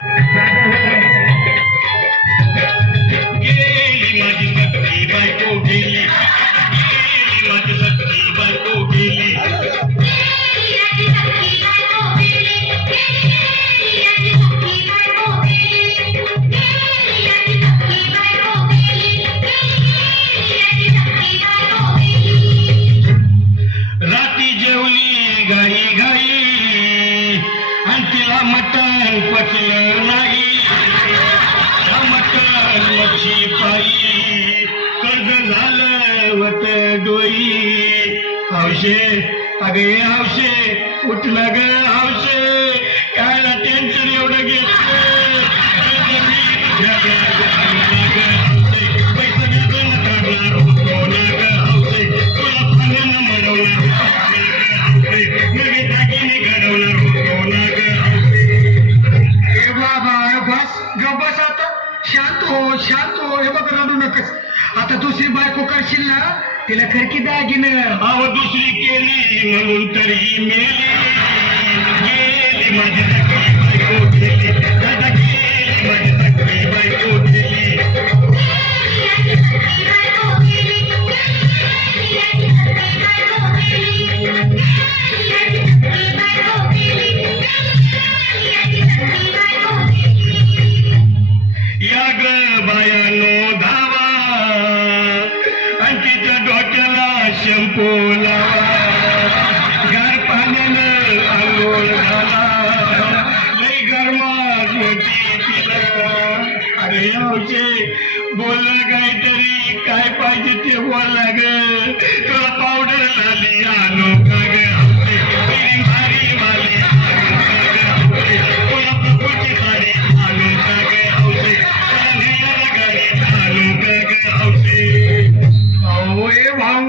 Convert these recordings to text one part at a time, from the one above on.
गेली माझी सखी बायको गेली, गेली माझी सखी बायको गेली. राती जेवली घाई घाई आणि तिला मटण पचलं नाही. मटण मच्छी पायी कर्ज झालं वत डोई. हौशे अगे हौशे उठलं ग हौशे, काय टेन्शन एवढं घेतलं. शांत हो हे बघ रडू नकस. आता दुसरी बायको करशील ना तिला खरकी दागिनं. अहो दुसरी केली म्हणून तरी मेली. गेली माझी सखी बायको गेली, दादा गेली माझी सखी बायको गेली. या ग बायानो धावा आणि तिच्या डोक्याला शॅम्पू लावा. गार पाण्यानं आंघोळ घाला, लई गरमात होती तिला. अरे हौशे बोललं काहीतरी, काय पाहिजे ते बोलला ग. तुला पावडर झाली आणू का ग हौशे, क्रीम भारी वाली आणू का ग हौशे, तुला पप्पूची साडी आणू का ग हौशे, भाऊ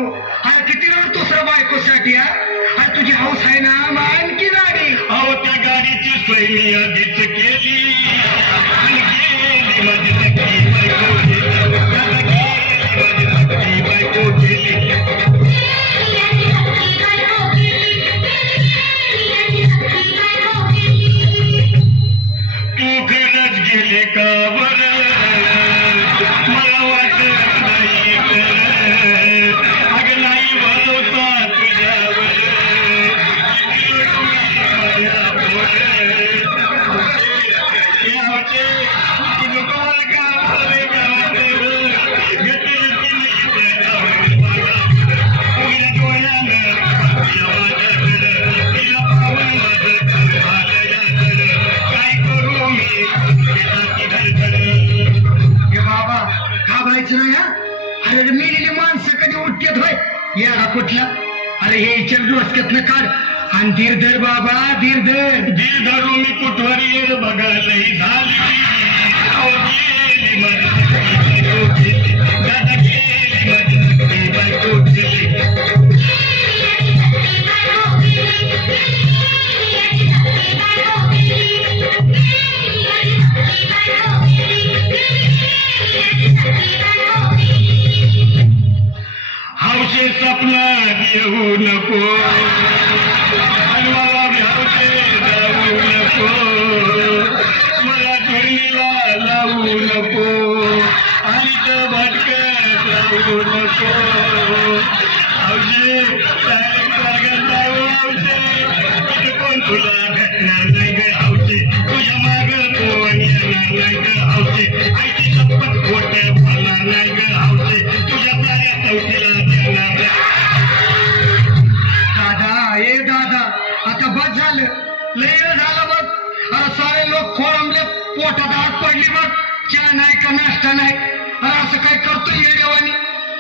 अरे किती रडतो सर बायकोसाठी. अरे तुझी हौस आहे ना आणखी गाडी. अहो त्या गाडीची सोय मी आधीच केली. गेली माझी सखी बायको गेली, गेली माझी सखी बायको गेली. तू खरंच गेले का बरं, मला वाटत नाही खरं. अगं नाही भरोसा तुझ्यावर, अरे मेलेली माणसं कधी उठतेत होय याला कुठला. अरे हे इचर डोसक्यातनं काढ आणि धीर धर बाबा, धीर धर. धीर धरू मी कुठवर येईल बघायलाही झाली. गेली माझी सखी बायको गेली, दादा गेली माझी सखी बायको गेली. हौशे सपनात येऊ नको, आणि मला हौशे जाऊ नको. मला धुळीला लावू नको, आणि तर भटकत राहू नको. हौशे डायरेक्ट स्वर्गात जाऊ हौशे, तिथे कोण तुला भेटणार नाही ग हौशे. तुझ्या माग कोण येणार नाही ग हौशे. आईची शपथ खोट बोलणार नाही ग हौशे. तुझ्या साऱ्या चौकीला देणार नाही. दादा ए दादा आता बस झालं, लय झालं बघ. अरे सारे लोक खोळंबले, पोटात हात पडली बघ. चहा नाही का नाश्ता नाही. अरे असं काय करतो येड्यावानी.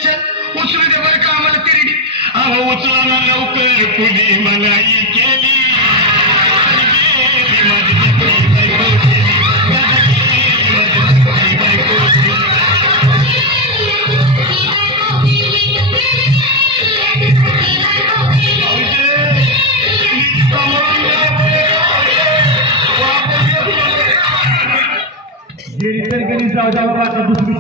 चल उचलू दे बरं का आम्हाला तिरडी. अहो उचला ना लवकर, कुणी मनाई केली. गेली माझी सखी बायको गेली, दादा गेली माझी सखी बायको गेली. जाऊ जाऊ आता दुसरी